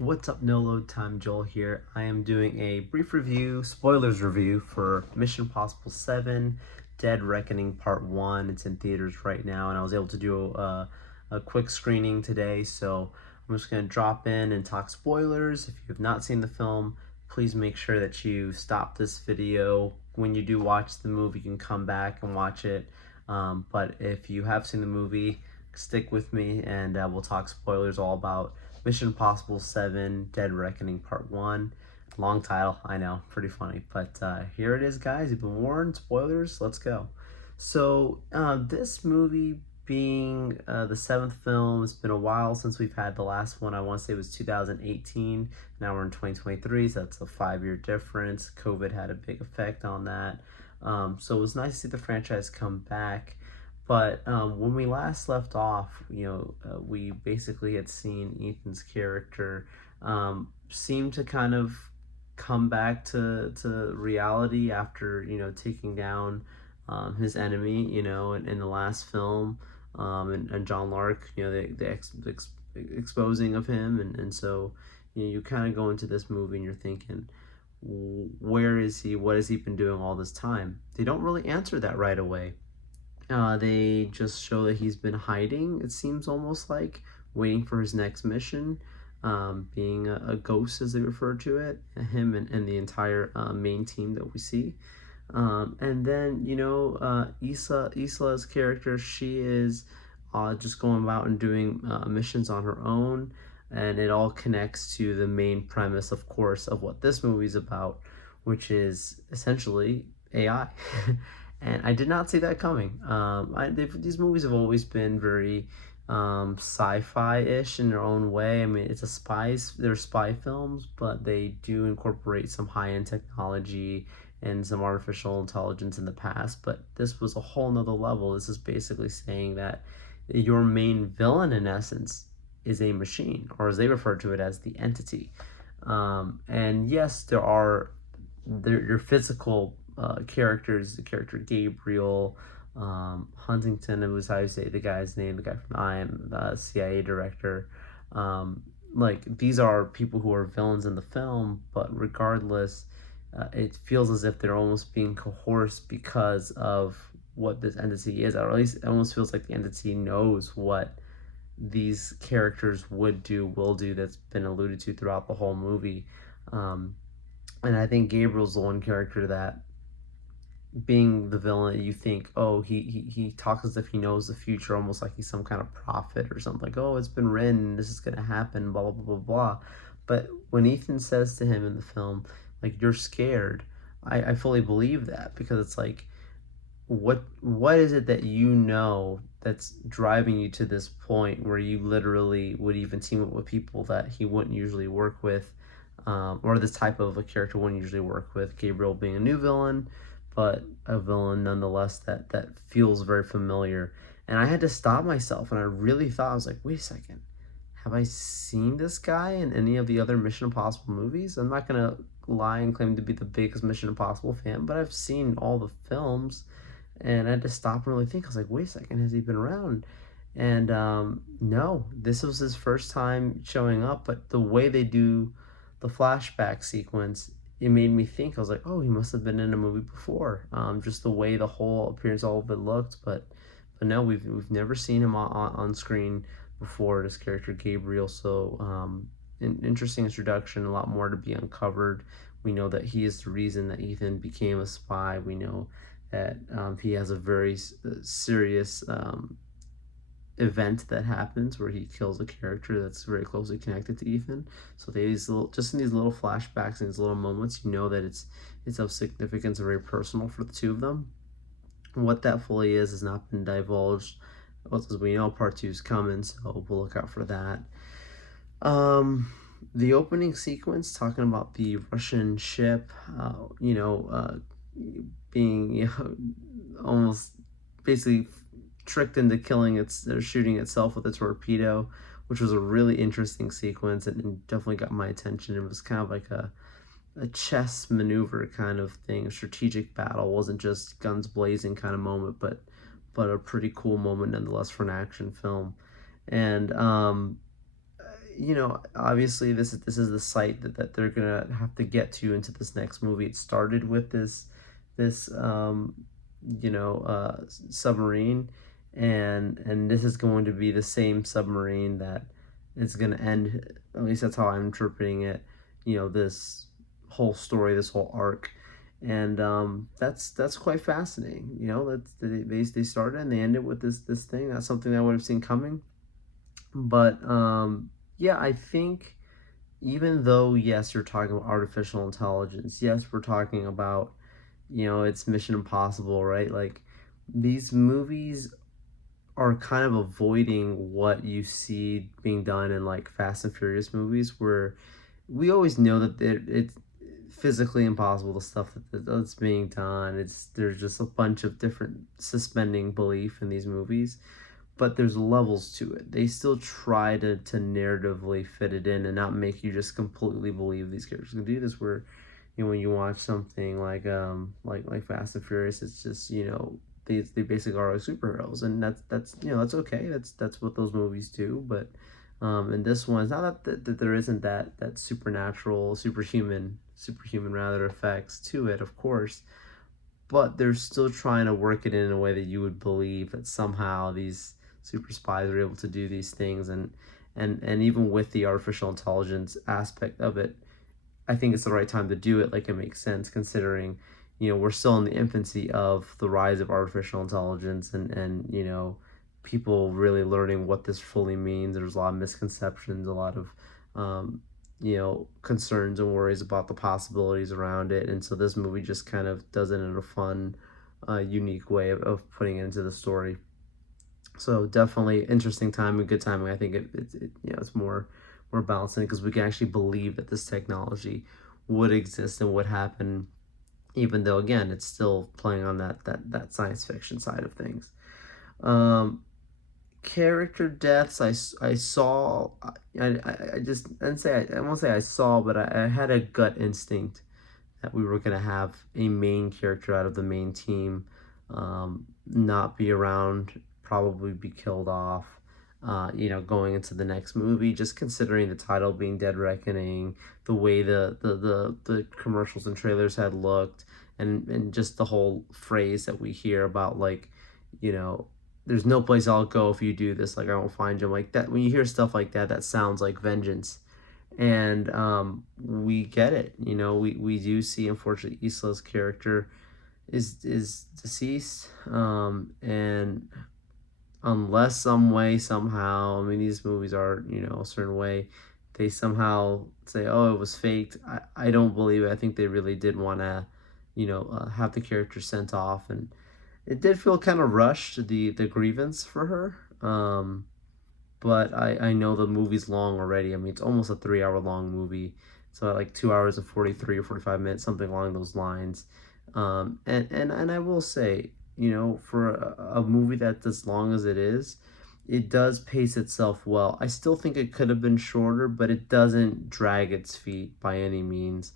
What's up, No Load Time? Joel here. I am doing a brief review, spoilers review for Mission Impossible 7 Dead Reckoning Part 1. It's in theaters right now, and I was able to do a quick screening today, so I'm just going to drop in and talk spoilers. If you have not seen the film, please make sure that you stop this video. When you do watch the movie, you can come back and watch it. But if you have seen the movie, stick with me and we'll talk spoilers all about Mission Impossible 7 Dead Reckoning Part 1. Long title, I know, pretty funny. But here it is, guys. You've been warned. Spoilers, let's go. So, this movie being the seventh film, it's been a while since we've had the last one. I want to say it was 2018. Now we're in 2023, so that's a 5-year difference. COVID had a big effect on that. So it was nice to see the franchise come back. But when we last left off, we basically had seen Ethan's character seem to kind of come back to reality after, taking down his enemy, in the last film, and John Lark, the exposing of him. And so, you kind of go into this movie and you're thinking, where is he? What has he been doing all this time? They don't really answer that right away. They just show that he's been hiding, it seems almost like, waiting for his next mission, being a ghost, as they refer to it, him and the entire main team that we see. And then, Isla's character, she is just going about and doing missions on her own, and it all connects to the main premise, of course, of what this movie's about, which is essentially AI. And I did not see that coming. These movies have always been very sci-fi-ish in their own way. I mean, they're spy films, but they do incorporate some high-end technology and some artificial intelligence in the past. But this was a whole nother level. This is basically saying that your main villain, in essence, is a machine, or as they refer to it as the entity. And yes, there are your physical characters, the character Gabriel, Huntington, it was how you say the guy's name, the guy from I Am, the CIA director. These are people who are villains in the film, but regardless, it feels as if they're almost being coerced because of what this entity is, or at least it almost feels like the entity knows what these characters will do, that's been alluded to throughout the whole movie. And I think Gabriel's the one character that, being the villain, you think, oh, he talks as if he knows the future, almost like he's some kind of prophet or something, like, oh, it's been written, this is gonna happen, blah blah blah blah blah. But when Ethan says to him in the film, like, you're scared, I fully believe that, because it's like, what is it that that's driving you to this point where you literally would even team up with people that he wouldn't usually work with, or this type of a character wouldn't usually work with, Gabriel being a new villain, but a villain nonetheless that feels very familiar. And I had to stop myself, and I really thought, I was like, wait a second, have I seen this guy in any of the other Mission Impossible movies? I'm not gonna lie and claim to be the biggest Mission Impossible fan, but I've seen all the films, and I had to stop and really think. I was like, wait a second, has he been around? And no, this was his first time showing up, but the way they do the flashback sequence, it made me think. I was like, oh, he must have been in a movie before. Just the way the whole appearance, all of it looked, but no, we've never seen him on screen before. This character Gabriel, so an interesting introduction. A lot more to be uncovered. We know that he is the reason that Ethan became a spy. We know that he has a very serious event that happens where he kills a character that's very closely connected to Ethan. So just in these little flashbacks and these little moments, you know that it's of significance and very personal for the two of them. What that fully is has not been divulged. As we know, part 2 is coming, so we'll look out for that. The opening sequence, talking about the Russian ship, being almost basically tricked into shooting itself with a torpedo, which was a really interesting sequence, and definitely got my attention. It was kind of like a chess maneuver kind of thing, a strategic battle. It wasn't just guns blazing kind of moment, but a pretty cool moment nonetheless for an action film. And obviously this is the site that they're gonna have to get to into this next movie. It started with this submarine, and this is going to be the same submarine that is gonna end. At least that's how I'm interpreting it. This whole story, this whole arc, and that's quite fascinating. That's they started and they ended with this thing. That's something that I would have seen coming, but yeah, I think even though, yes, you're talking about artificial intelligence, yes, we're talking about, it's Mission Impossible, right? Like, these movies are kind of avoiding what you see being done in like Fast and Furious movies, where we always know that it's physically impossible, the stuff that's being done. There's just a bunch of different suspending belief in these movies, but there's levels to it. They still try to narratively fit it in and not make you just completely believe these characters can do this. Where, when you watch something like Fast and Furious, it's just, they basically are like superheroes, and that's okay. That's what those movies do. But in this one, it's not that there isn't that supernatural, superhuman rather effects to it, of course, but they're still trying to work it in a way that you would believe that somehow these super spies are able to do these things. And even with the artificial intelligence aspect of it, I think it's the right time to do it. Like, it makes sense considering, we're still in the infancy of the rise of artificial intelligence, and people really learning what this fully means. There's a lot of misconceptions, a lot of concerns and worries about the possibilities around it. And so this movie just kind of does it in a fun, unique way of putting it into the story. So definitely interesting time and good timing. I think it's more balancing because we can actually believe that this technology would exist and would happen, even though, again, it's still playing on that science fiction side of things. Um, Character deaths, I saw. I just and say I won't say I saw, but I had a gut instinct that we were gonna have a main character out of the main team not be around, probably be killed off. Going into the next movie, just considering the title being Dead Reckoning, the way the commercials and trailers had looked, and just the whole phrase that we hear about, like, you know, there's no place I'll go if you do this. Like, I won't find you. Like that. When you hear stuff like that, that sounds like vengeance, and we get it. We do see, unfortunately, Isla's character is deceased, and unless some way somehow, I mean, these movies are, a certain way, they somehow say, oh, it was faked. I don't believe it. I think they really did want to, have the character sent off, and it did feel kind of rushed, the grievance for her. But I know the movie's long already. I mean, it's almost a 3 hour long movie. So like 2 hours and 43 or 45 minutes, something along those lines. And I will say, for a movie that's as long as it does pace itself well. I still think it could have been shorter, but it doesn't drag its feet by any means.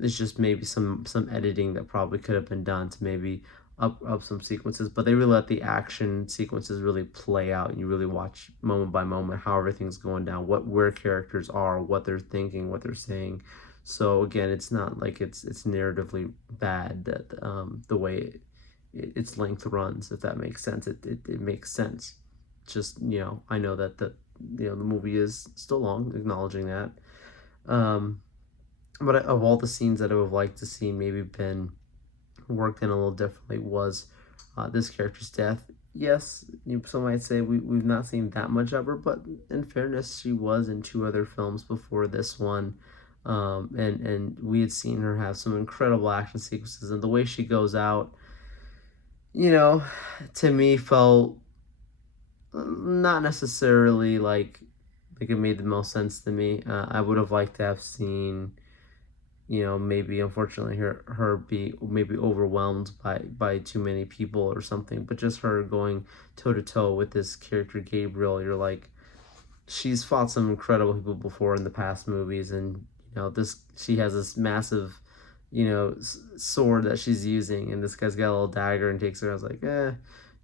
It's just maybe some editing that probably could have been done to maybe up some sequences, but they really let the action sequences really play out, and you really watch moment by moment how everything's going down, where characters are, what they're thinking, what they're saying. So again, it's not like it's narratively bad, that the way its length runs, if that makes sense. It makes sense. Just, I know that the movie is still long, acknowledging that. Um, but of all the scenes that I would have liked to see maybe been worked in a little differently was this character's death. Yes, some might say we've not seen that much of her, but in fairness, she was in two other films before this one. And we had seen her have some incredible action sequences, and the way she goes out, you know, to me felt not necessarily like it made the most sense to me. I would have liked to have seen, maybe unfortunately her be maybe overwhelmed by too many people or something, but just her going toe to toe with this character Gabriel. You're like, she's fought some incredible people before in the past movies, and this she has this massive, sword that she's using, and this guy's got a little dagger and takes her. I was like,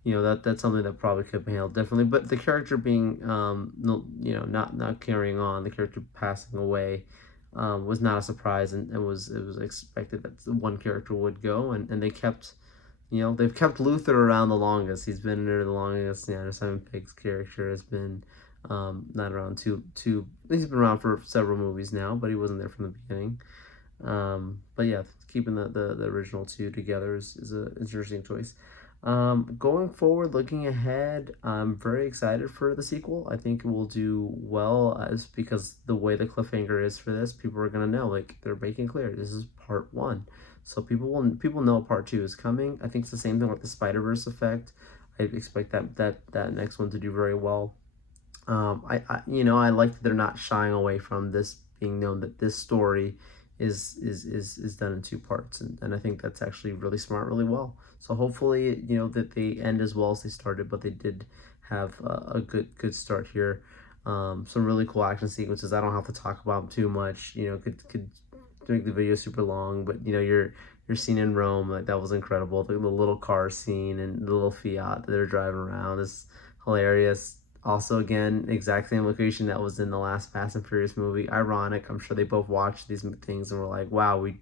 that's something that probably could be handled differently. But the character being, no, not carrying on, the character passing away, was not a surprise, and it was expected that one character would go, and they've kept Luther around the longest. He's been there the longest. Simon Pegg's character has been, not around too. He's been around for several movies now, but he wasn't there from the beginning. But yeah, keeping the original two together is an interesting choice. Going forward, looking ahead, I'm very excited for the sequel. I think it will do well, as because the way the cliffhanger is for this, people are gonna know, like, they're making clear this is part one, so people know part two is coming. I think it's the same thing with the Spider-Verse effect. I expect that next one to do very well. I like that they're not shying away from this being known that this story is done in two parts, and I think that's actually really smart, really well. So hopefully, that they end as well as they started, but they did have a good start here. Some really cool action sequences. I don't have to talk about them too much. Could make the video super long, but your scene in Rome, like, that was incredible. The little car scene and the little Fiat that they're driving around is hilarious. Also, again, exact same location that was in the last Fast and Furious movie. Ironic. I'm sure they both watched these things and were like, wow, we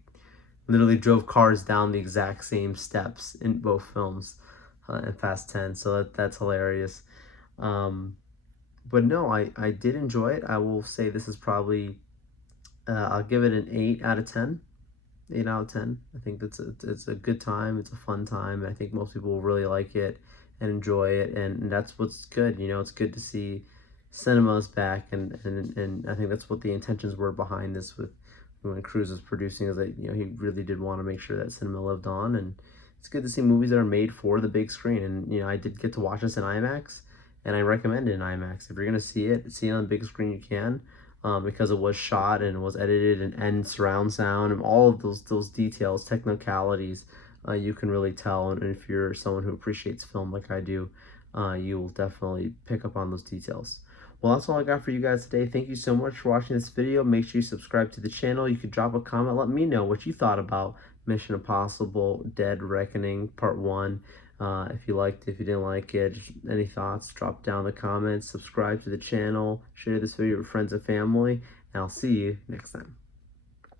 literally drove cars down the exact same steps in both films, in Fast 10. So that's hilarious. Um, but no, I did enjoy it. I will say this is probably, I'll give it an 8 out of 10. 8 out of 10. I think it's a good time. It's a fun time. I think most people will really like it and enjoy it, and that's what's good. It's good to see cinemas back, and I think that's what the intentions were behind this, with when Cruz was producing, is that he really did want to make sure that cinema lived on, and it's good to see movies that are made for the big screen. And I did get to watch this in IMAX, and I recommend it in IMAX. If you're gonna see it on the big screen, you can. Because it was shot and it was edited and surround sound and all of those details, technicalities, you can really tell. And if you're someone who appreciates film like I do, you will definitely pick up on those details. Well, that's all I got for you guys today. Thank you so much for watching this video. Make sure you subscribe to the channel. You could drop a comment. Let me know what you thought about Mission Impossible Dead Reckoning Part 1. If you liked it, if you didn't like it, any thoughts, drop down in the comments. Subscribe to the channel. Share this video with friends and family. And I'll see you next time.